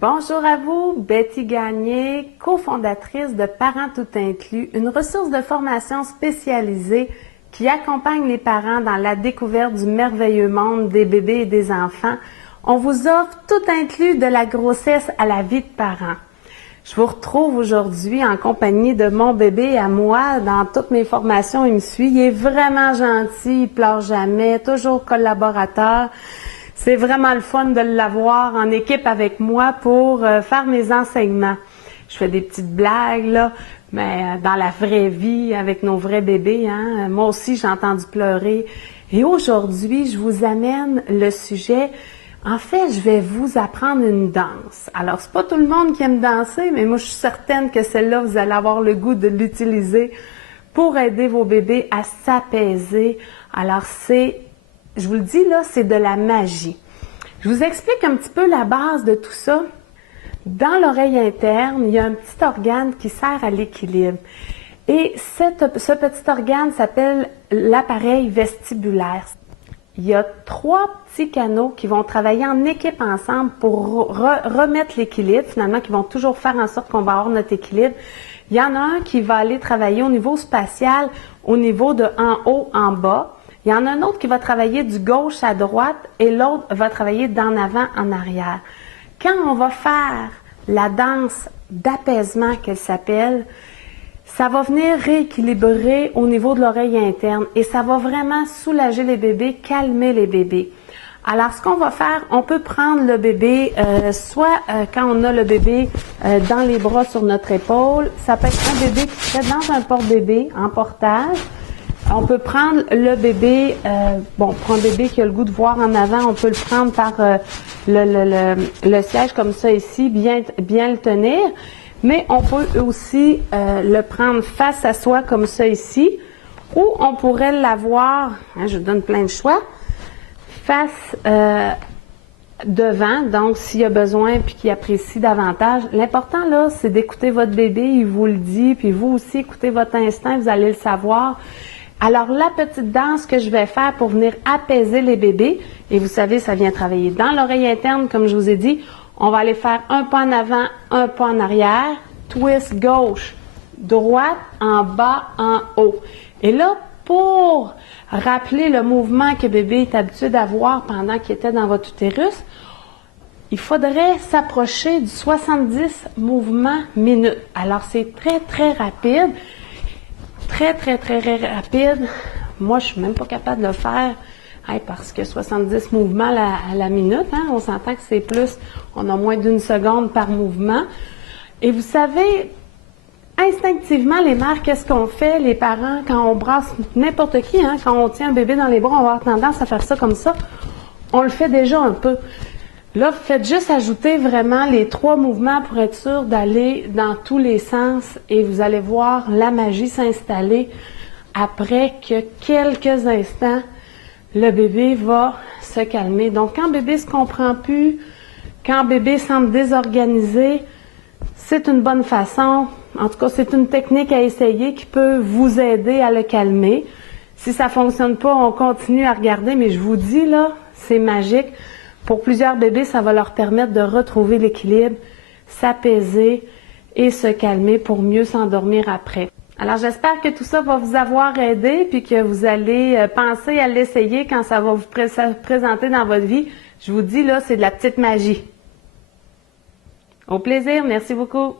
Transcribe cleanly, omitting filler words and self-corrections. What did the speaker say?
Bonjour à vous, Betty Gagné, cofondatrice de Parents Tout Inclus, une ressource de formation spécialisée qui accompagne les parents dans la découverte du merveilleux monde des bébés et des enfants. On vous offre tout inclus de la grossesse à la vie de parents. Je vous retrouve aujourd'hui en compagnie de mon bébé à moi. Dans toutes mes formations, il me suit. Il est vraiment gentil, il pleure jamais, toujours collaborateur. C'est vraiment le fun de l'avoir en équipe avec moi pour faire mes enseignements. Je fais des petites blagues, là, mais dans la vraie vie, avec nos vrais bébés, hein. Moi aussi, j'ai entendu pleurer. Et aujourd'hui, je vous amène le sujet. En fait, je vais vous apprendre une danse. Alors, c'est pas tout le monde qui aime danser, mais moi, je suis certaine que celle-là, vous allez avoir le goût de l'utiliser pour aider vos bébés à s'apaiser. Alors, je vous le dis là, c'est de la magie. Je vous explique un petit peu la base de tout ça. Dans l'oreille interne, il y a un petit organe qui sert à l'équilibre. Et ce petit organe s'appelle l'appareil vestibulaire. Il y a 3 petits canaux qui vont travailler en équipe ensemble pour remettre l'équilibre, finalement, qui vont toujours faire en sorte qu'on va avoir notre équilibre. Il y en a un qui va aller travailler au niveau spatial, au niveau de en haut, en bas. Il y en a un autre qui va travailler du gauche à droite et l'autre va travailler d'en avant en arrière. Quand on va faire la danse d'apaisement qu'elle s'appelle, ça va venir rééquilibrer au niveau de l'oreille interne et ça va vraiment soulager les bébés, calmer les bébés. Alors, ce qu'on va faire, on peut prendre le bébé, soit quand on a le bébé dans les bras sur notre épaule, ça peut être un bébé qui serait dans un porte-bébé en portage. On peut prendre le bébé, pour un bébé qui a le goût de voir en avant, on peut le prendre par le siège comme ça ici, bien le tenir. Mais on peut aussi le prendre face à soi comme ça ici, ou on pourrait l'avoir, je vous donne plein de choix, face devant, donc s'il y a besoin puis qu'il apprécie davantage. L'important là, c'est d'écouter votre bébé, il vous le dit, puis vous aussi écoutez votre instinct, vous allez le savoir. Alors, la petite danse que je vais faire pour venir apaiser les bébés, et vous savez, ça vient travailler dans l'oreille interne, comme je vous ai dit, on va aller faire un pas en avant, un pas en arrière, twist gauche, droite, en bas, en haut. Et là, pour rappeler le mouvement que bébé est habitué d'avoir pendant qu'il était dans votre utérus, il faudrait s'approcher du 70 mouvements minutes. Alors, c'est très, très rapide. Très, très, très rapide. Moi, je suis même pas capable de le faire parce que 70 mouvements à la minute, hein, on s'entend que c'est plus, on a moins d'1 seconde par mouvement. Et vous savez, instinctivement, les mères, qu'est-ce qu'on fait, les parents, quand on brasse n'importe qui, hein, quand on tient un bébé dans les bras, on va avoir tendance à faire ça comme ça. On le fait déjà un peu. Là, faites juste ajouter vraiment les 3 mouvements pour être sûr d'aller dans tous les sens et vous allez voir la magie s'installer après que quelques instants, le bébé va se calmer. Donc, quand bébé se comprend plus, quand bébé semble désorganisé, c'est une bonne façon, en tout cas, c'est une technique à essayer qui peut vous aider à le calmer. Si ça fonctionne pas, on continue à regarder, mais je vous dis là, c'est magique. Pour plusieurs bébés, ça va leur permettre de retrouver l'équilibre, s'apaiser et se calmer pour mieux s'endormir après. Alors, j'espère que tout ça va vous avoir aidé puis que vous allez penser à l'essayer quand ça va vous présenter dans votre vie. Je vous dis, là, c'est de la petite magie. Au plaisir. Merci beaucoup.